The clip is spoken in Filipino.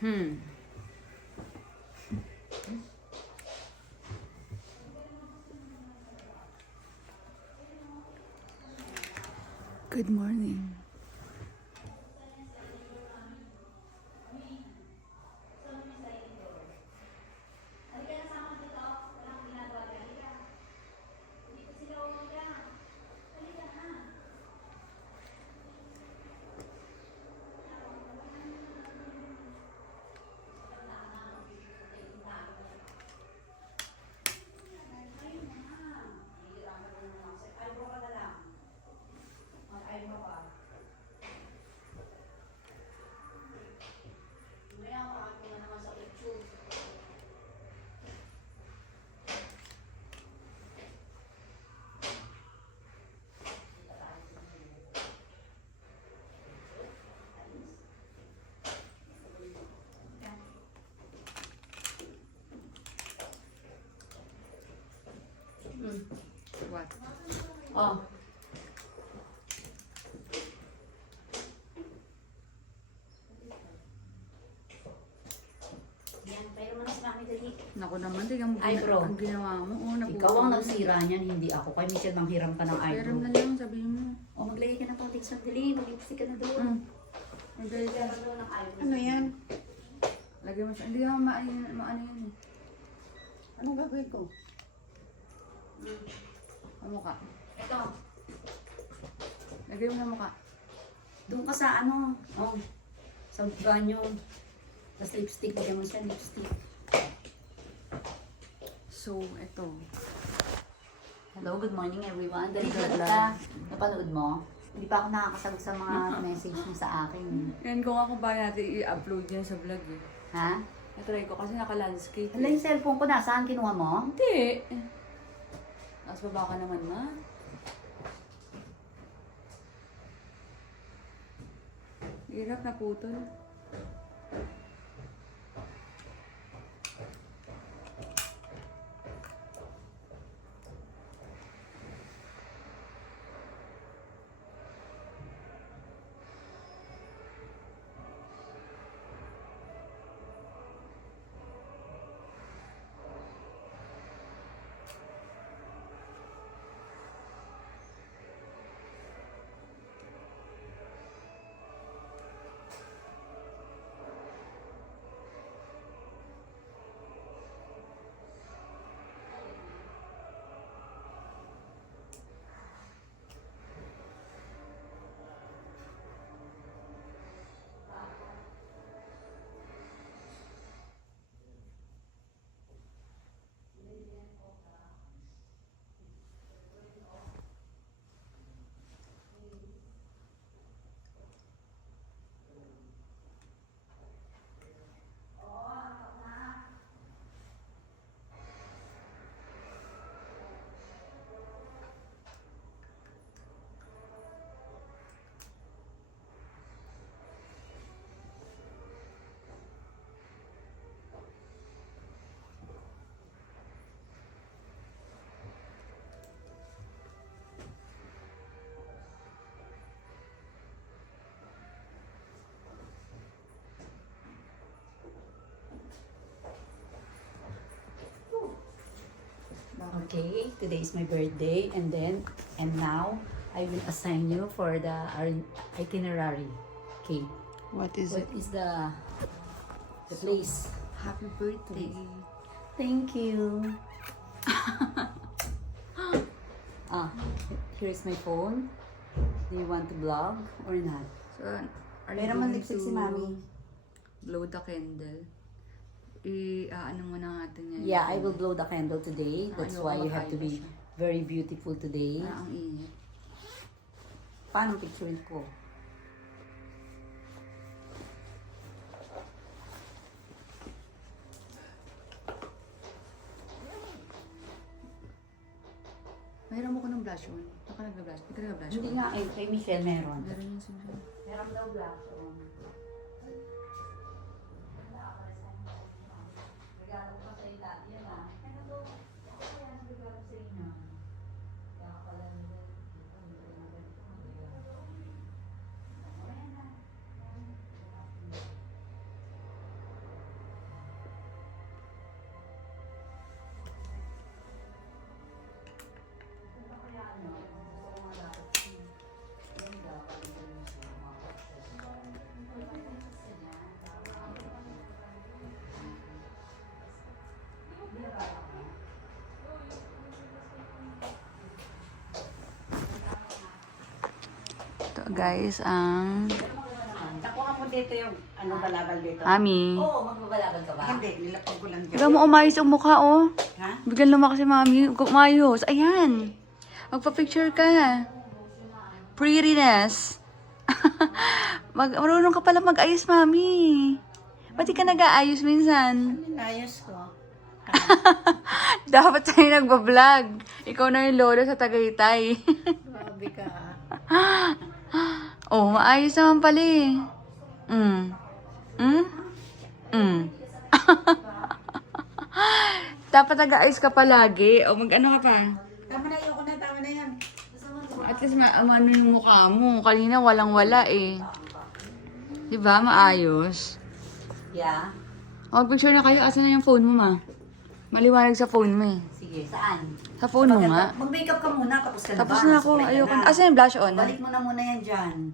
Hmm. Good morning. What? Oh. Yan, pero mo na si Mami dali. Naku naman, tignan mo Eyebrow. ang ginawa mo. Oh, Ikaw ang nagsira niyan, hindi ako. Kay Michelle manghiram ka ng eyebrow. Meron na lang, sabihin mo. O, maglagay ka ng foundation dali. Mag-lipstick ka na doon. Maglagay ka. Maglagay ka doon ng eyebrow. Ano yan? Lagay mo siya. Hindi ako maano yan eh. Anong gagawin ko? Ang mukha. Ito. Lagay mo na mukha. Doon ka sa ano. Oh. Sa banyo. Tapos lipstick. Lagyan mo siya lipstick. So, ito. Hello, good morning everyone. Dali Good ka. Napanood mo? Hindi pa ako nakakasagot sa mga message mo sa akin. Yan ko nga kung paano natin i-upload yan sa vlog eh. Ha? Natry ko kasi naka-landscape. Hala, yung cellphone ko nasaan? Kinuha mo? Hindi. Tapos baba ka naman na. Hirap na putol. Okay, today is my birthday and now I will assign you for the itinerary. Okay, What is what is the place? Happy birthday. Thank you. Here's my phone. Do you want to vlog or not? So, are you Meron man going lipstick to si Mami. blow the candle? Ano muna natin yan? Yeah, I will blow the candle today. That's Ano, why you have to kumakain be pa siya. very beautiful today. Ang init. Paano picturein ko? Mayroon mo ko ng blush on. Baka nag-blush. Hindi ka nag-blush Hindi on. nga eh, kay Michelle meron. Meron yung sinasabi. Meron daw blush on. Regalo ko pa sa'yo dati yan ah. Ano to? Ako kaya regalo sa inyo. Kaya ka pala nila. guys ang Nakuha mo dito yung balabal dito. Mami. Oo, magbabalabal ka ba? Hindi, nilapag ko lang dyan. Bigyan mo umayos ang mukha, oh. Ha? Bigyan lumakas si Mami. Umayos. Ayan. Magpa-picture ka. Prettiness. Marunong ka pala mag-ayos, Mami. Ba't di ka nag-aayos minsan? Inayos ko. Dapat tayo nagbablog. Ikaw na yung lolo sa Tagaytay. Grabe ka. Oh, maayos naman pala eh. Dapat nag-aayos ka palagi. O mag-ano ka pa? Tama na, ayoko na, tama na yan. At least ano yung mukha mo. Kanina walang-wala eh. Diba? Maayos. Yeah. Mag-picture na kayo. Asan na yung phone mo, ma? Maliwanag sa phone mo eh. Sige, saan? Sa phone mo nga. Mag-makeup ka muna, tapos ka na ba? Tapos na ako. Nasuklay ka Ayoko. na. Asan yung blush on? Balik mo na muna yan dyan.